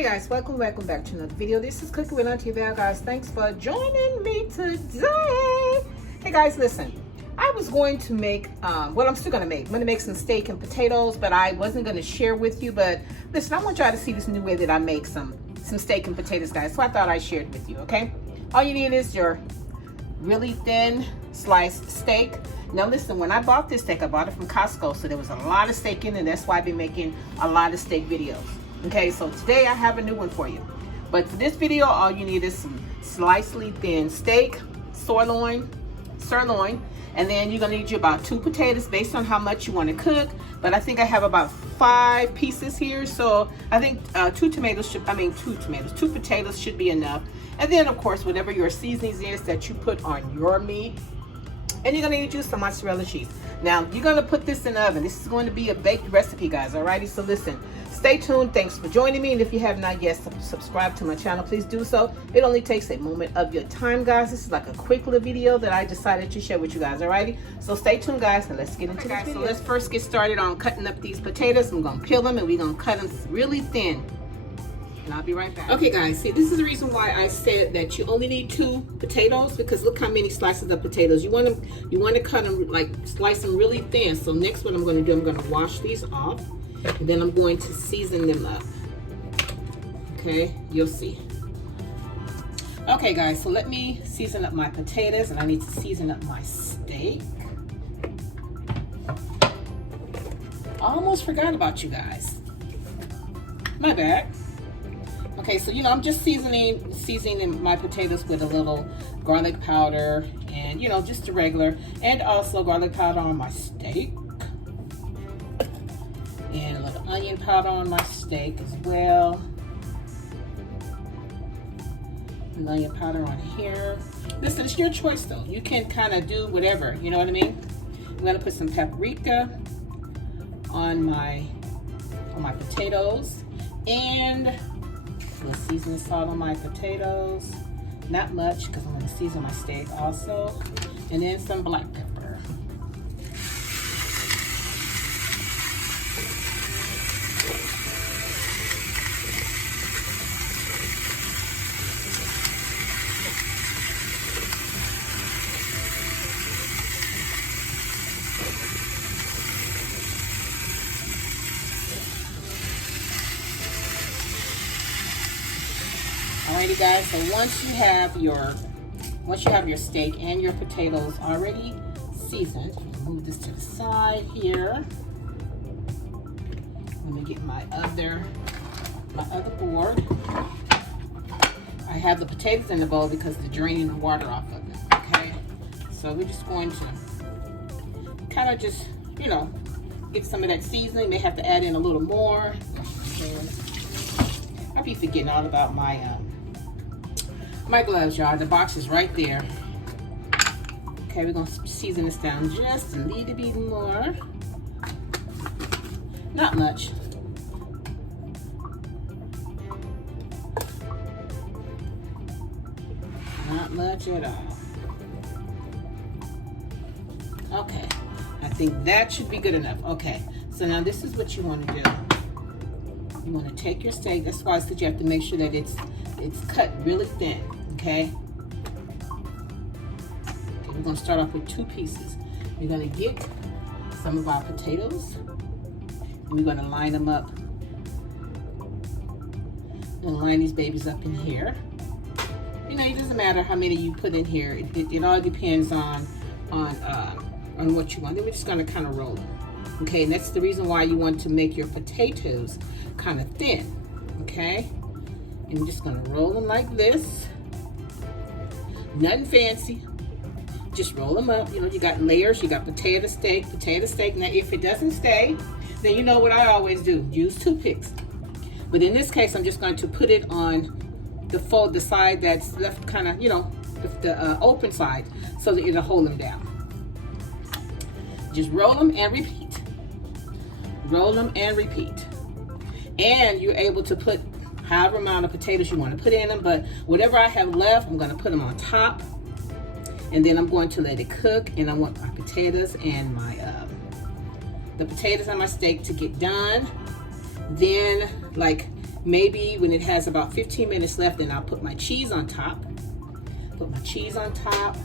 Hey guys, welcome back to another video. This is Cooking with Auntie Val, guys. Thanks for joining me today. Hey guys, listen, I was going to make I'm still gonna make. I'm gonna make some steak and potatoes, but I wasn't gonna share with you. But listen, I want y'all to see this new way that I make some steak and potatoes, guys. So I thought I'd share it with you, okay? All you need is your really thin sliced steak. Now listen, when I bought this steak, I bought it from Costco, so there was a lot of steak in it. That's why I've been making a lot of steak videos. Okay, so today I have a new one for you. But for this video, all you need is some slicely thin steak, sirloin, and then you're gonna need about 2 potatoes based on how much you want to cook. But I think I have about 5 pieces here, so I think 2 potatoes should be enough. And then of course, whatever your seasonings is that you put on your meat. And you're gonna need to use some mozzarella cheese. Now, you're gonna put this in the oven. This is going to be a baked recipe, guys, alrighty? So listen, stay tuned. Thanks for joining me. And if you have not yet subscribed to my channel, please do so. It only takes a moment of your time, guys. This is like a quick little video that I decided to share with you guys, alrighty? So stay tuned, guys, and let's get into this video. So let's first get started on cutting up these potatoes. I'm gonna peel them and we're gonna cut them really thin. And I'll be right back. Okay guys, see, this is the reason why I said that you only need 2 potatoes, because look how many slices of potatoes. You want to cut them, like slice them really thin. So next what I'm going to do, I'm going to wash these off, and then I'm going to season them up. Okay, you'll see. Okay guys, so let me season up my potatoes, and I need to season up my steak. I almost forgot about you guys. My bad. Okay, so I'm just seasoning my potatoes with a little garlic powder and just the regular, and also garlic powder on my steak, and a little onion powder on my steak as well. And onion powder on here. Listen, it's your choice though. You can kind of do whatever, you know what I mean? I'm gonna put some paprika on my potatoes, and a little seasoning salt on my potatoes. Not much, because I'm going to season my steak also. And then some black pepper. Alrighty guys, so once you have your steak and your potatoes already seasoned, move this to the side here. Let me get my other board. I have the potatoes in the bowl because they're draining the water off of it. Okay, so we're just going to kind of just get some of that seasoning. May have to add in a little more. I'll be forgetting all about my gloves, y'all. The box is right there. Okay, we're gonna season this down just a little bit more. Not much. Not much at all. Okay, I think that should be good enough. Okay, so now this is what you want to do. You want to take your steak. That's why I said you have to make sure that it's cut really thin. Okay, we're going to start off with 2 pieces. We're going to get some of our potatoes, and we're going to line them up. I'm going to line these babies up in here. It doesn't matter how many you put in here. It all depends on what you want. Then we're just going to kind of roll them. Okay, and that's the reason why you want to make your potatoes kind of thin. Okay, and I'm just going to roll them like this. Nothing fancy. Just roll them up. You got layers. You got potato steak. Now, if it doesn't stay, then you know what I always do. Use toothpicks. But in this case, I'm just going to put it on the side that's left, kind of, the open side, so that it'll hold them down. Just roll them and repeat. Roll them and repeat. And you're able to put however amount of potatoes you want to put in them, but whatever I have left, I'm going to put them on top, and then I'm going to let it cook. And I want my potatoes and my the potatoes and my steak to get done. Then, like maybe when it has about 15 minutes left, then I'll put my cheese on top. Put my cheese on top,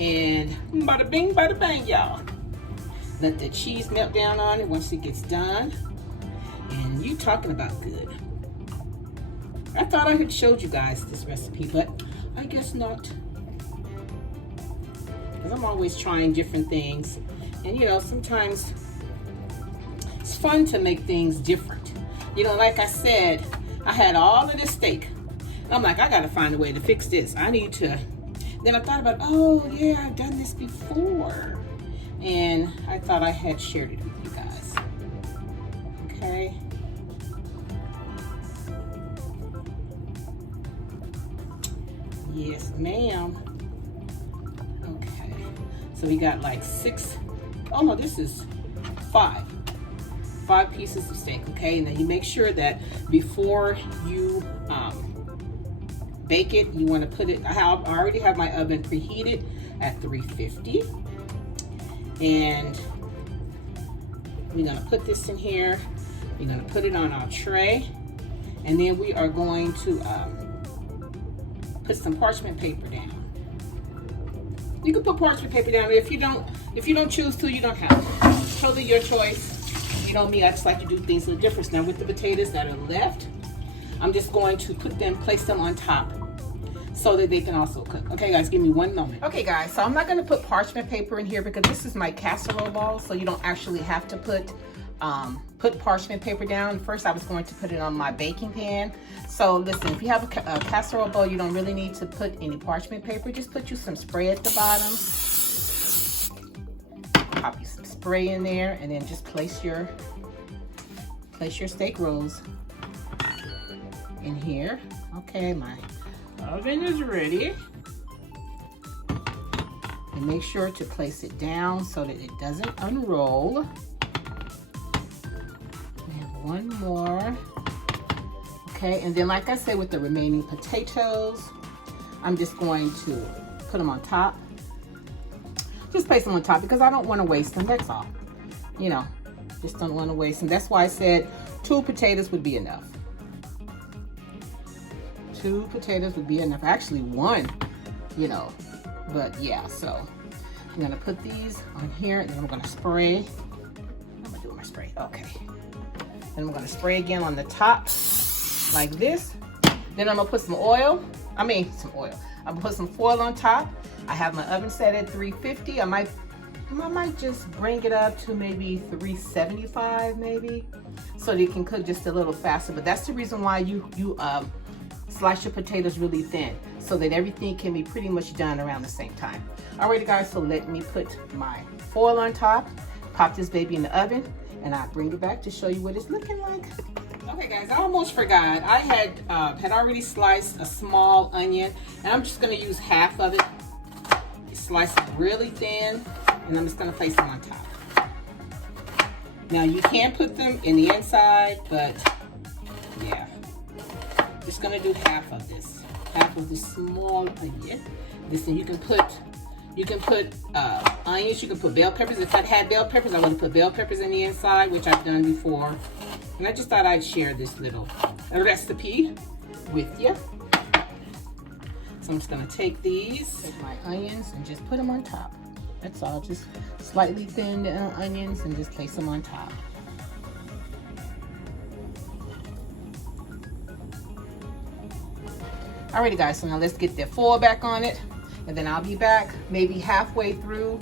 and bada bing, bada bang, y'all. Let the cheese melt down on it once it gets done. And you talking about good. I thought I had showed you guys this recipe, but I guess not. Because I'm always trying different things. And you know, sometimes it's fun to make things different. You know, like I said, I had all of this steak. And I'm like, I gotta find a way to fix this. I need to. Then I thought about, oh yeah, I've done this before. And I thought I had shared it with you guys. Okay. Yes, ma'am. Okay. So we got like 6, oh no, this is 5 pieces of steak, okay? And then you make sure that before you bake it, you want to put it, I already have my oven preheated at 350. And we're gonna put this in here. We're gonna put it on our tray. And then we are going to put some parchment paper down. You can put parchment paper down. If you don't choose to, you don't have to. Totally your choice. You know me, I just like to do things a little different. Now with the potatoes that are left, I'm just going to place them on top so that they can also cook. Okay guys, give me 1 moment. Okay guys, so I'm not gonna put parchment paper in here because this is my casserole bowl, so you don't actually have to put parchment paper down. First I was going to put it on my baking pan. So listen, if you have a casserole bowl, you don't really need to put any parchment paper. Just put you some spray at the bottom. Pop you some spray in there, and then just place your steak rolls in here. Okay, my oven is ready. And make sure to place it down so that it doesn't unroll. We have 1 more. Okay, and then like I said, with the remaining potatoes, I'm just going to put them on top. Just place them on top because I don't want to waste them, that's all. You know, just don't want to waste them. That's why I said 2 potatoes would be enough. 2 potatoes would be enough. Actually 1, you know, but yeah, so I'm gonna put these on here, and then I'm gonna spray. What am I doing my spray? Okay. Then I'm gonna spray again on the top like this. Then I'm gonna put some oil. I'm gonna put some foil on top. I have my oven set at 350. I might just bring it up to maybe 375 maybe, so that it can cook just a little faster. But that's the reason why you slice your potatoes really thin, so that everything can be pretty much done around the same time. Alrighty guys, so let me put my foil on top, pop this baby in the oven, and I'll bring it back to show you what it's looking like. Okay guys, I almost forgot. I had already sliced a small onion, and I'm just gonna use half of it. Slice it really thin, and I'm just gonna place them on top. Now you can put them in the inside, but yeah. Just gonna do half of this small onion. Listen, you can put onions, you can put bell peppers. If I had bell peppers, I would have put bell peppers in the inside, which I've done before. And I just thought I'd share this little recipe with you. So I'm just gonna take my onions and just put them on top. That's all, just slightly thin onions, and just place them on top. Alrighty guys, so now let's get the foil back on it, and then I'll be back maybe halfway through,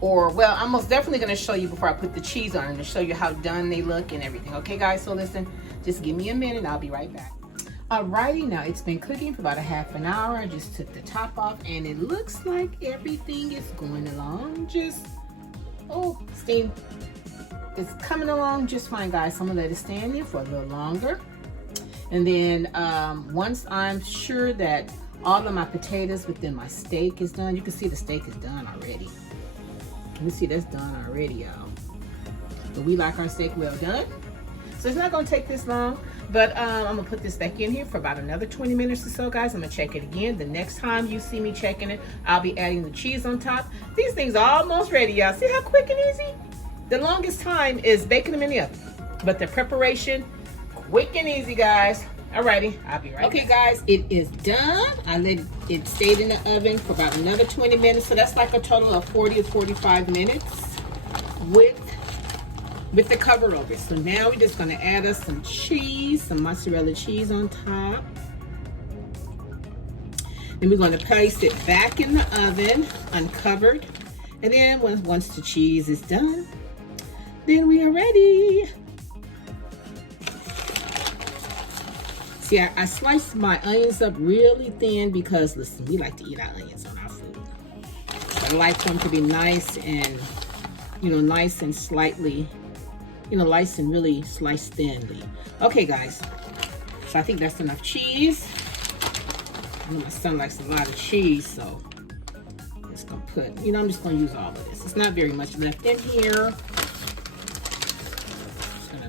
or well, I'm most definitely gonna show you before I put the cheese on it to show you how done they look and everything. Okay guys, so listen, just give me a minute, I'll be right back. Alrighty, now it's been cooking for about a half an hour. I just took the top off, and it looks like everything is going along steam is coming along just fine guys. So I'm gonna let it stand there for a little longer. And then once I'm sure that all of my potatoes within my steak is done, you can see the steak is done already. You can see that's done already, y'all. But we like our steak well done. So it's not gonna take this long, but I'm gonna put this back in here for about another 20 minutes or so, guys. I'm gonna check it again. The next time you see me checking it, I'll be adding the cheese on top. These things are almost ready, y'all. See how quick and easy? The longest time is baking them in the oven, but the preparation, Quick and easy, guys. Alrighty, I'll be right back. Okay, guys, it is done. I let it stay in the oven for about another 20 minutes. So that's like a total of 40 or 45 minutes with the cover over. So now we're just gonna add us some cheese, some mozzarella cheese on top. Then we're gonna place it back in the oven, uncovered. And then once the cheese is done, then we are ready. See, I sliced my onions up really thin because, listen, we like to eat our onions on our food. I like them to be nice and, nice and slightly, nice and really sliced thinly. Okay, guys, so I think that's enough cheese. I know my son likes a lot of cheese, so I'm just gonna put, I'm just gonna use all of this. It's not very much left in here.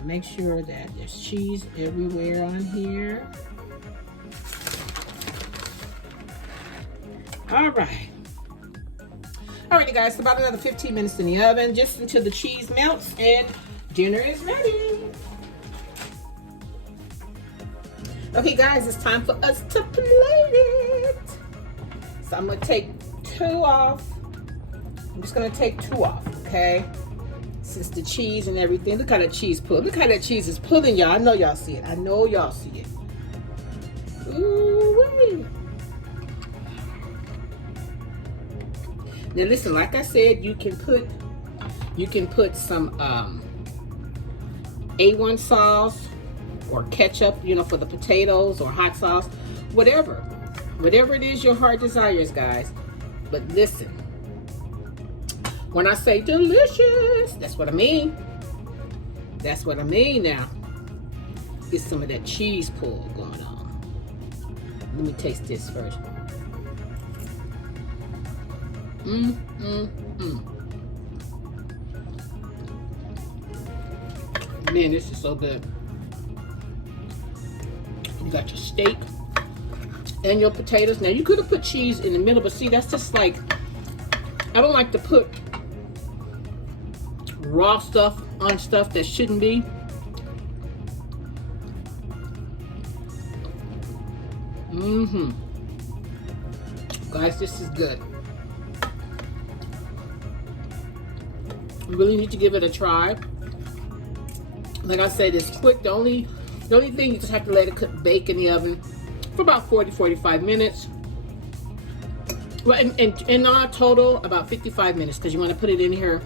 Make sure that there's cheese everywhere on here. Alrighty guys, so about another 15 minutes in the oven, just until the cheese melts and dinner is ready. Okay guys, it's time for us to plate it. So I'm gonna take 2 off. I'm just gonna take 2 off, okay? Since the cheese and everything, look how that cheese pull. Look how that cheese is pulling, y'all. I know y'all see it. I know y'all see it. Ooh-wee. Now listen, like I said, you can put some A1 sauce or ketchup, for the potatoes, or hot sauce, whatever it is your heart desires, guys. But listen, when I say delicious, that's what I mean. That's what I mean now. Get some of that cheese pull going on. Let me taste this first. Man, this is so good. You got your steak and your potatoes. Now, you could have put cheese in the middle, but see, that's just like, I don't like to put raw stuff on stuff that shouldn't be. Guys, this is good. You really need to give it a try. Like I said, it's quick. The only thing, you just have to let it bake in the oven for about 40-45 minutes. Well, in our total, about 55 minutes, because you want to put it in here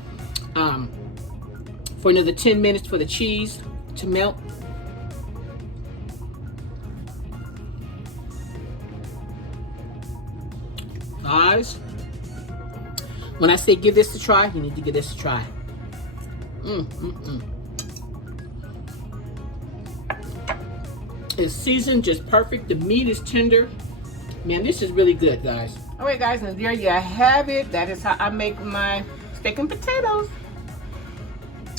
for another 10 minutes for the cheese to melt. Guys, when I say give this a try, you need to give this a try. It's seasoned just perfect. The meat is tender. Man, this is really good, guys. All right, guys, and there you have it. That is how I make my steak and potatoes.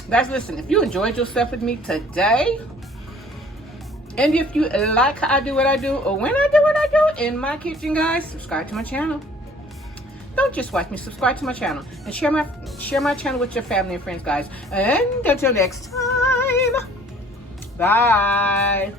Guys, listen, if you enjoyed yourself with me today, and if you like how I do what I do, or when I do what I do in my kitchen, guys, subscribe to my channel. Don't just watch me, subscribe to my channel, and share my channel with your family and friends, guys. And until next time, bye.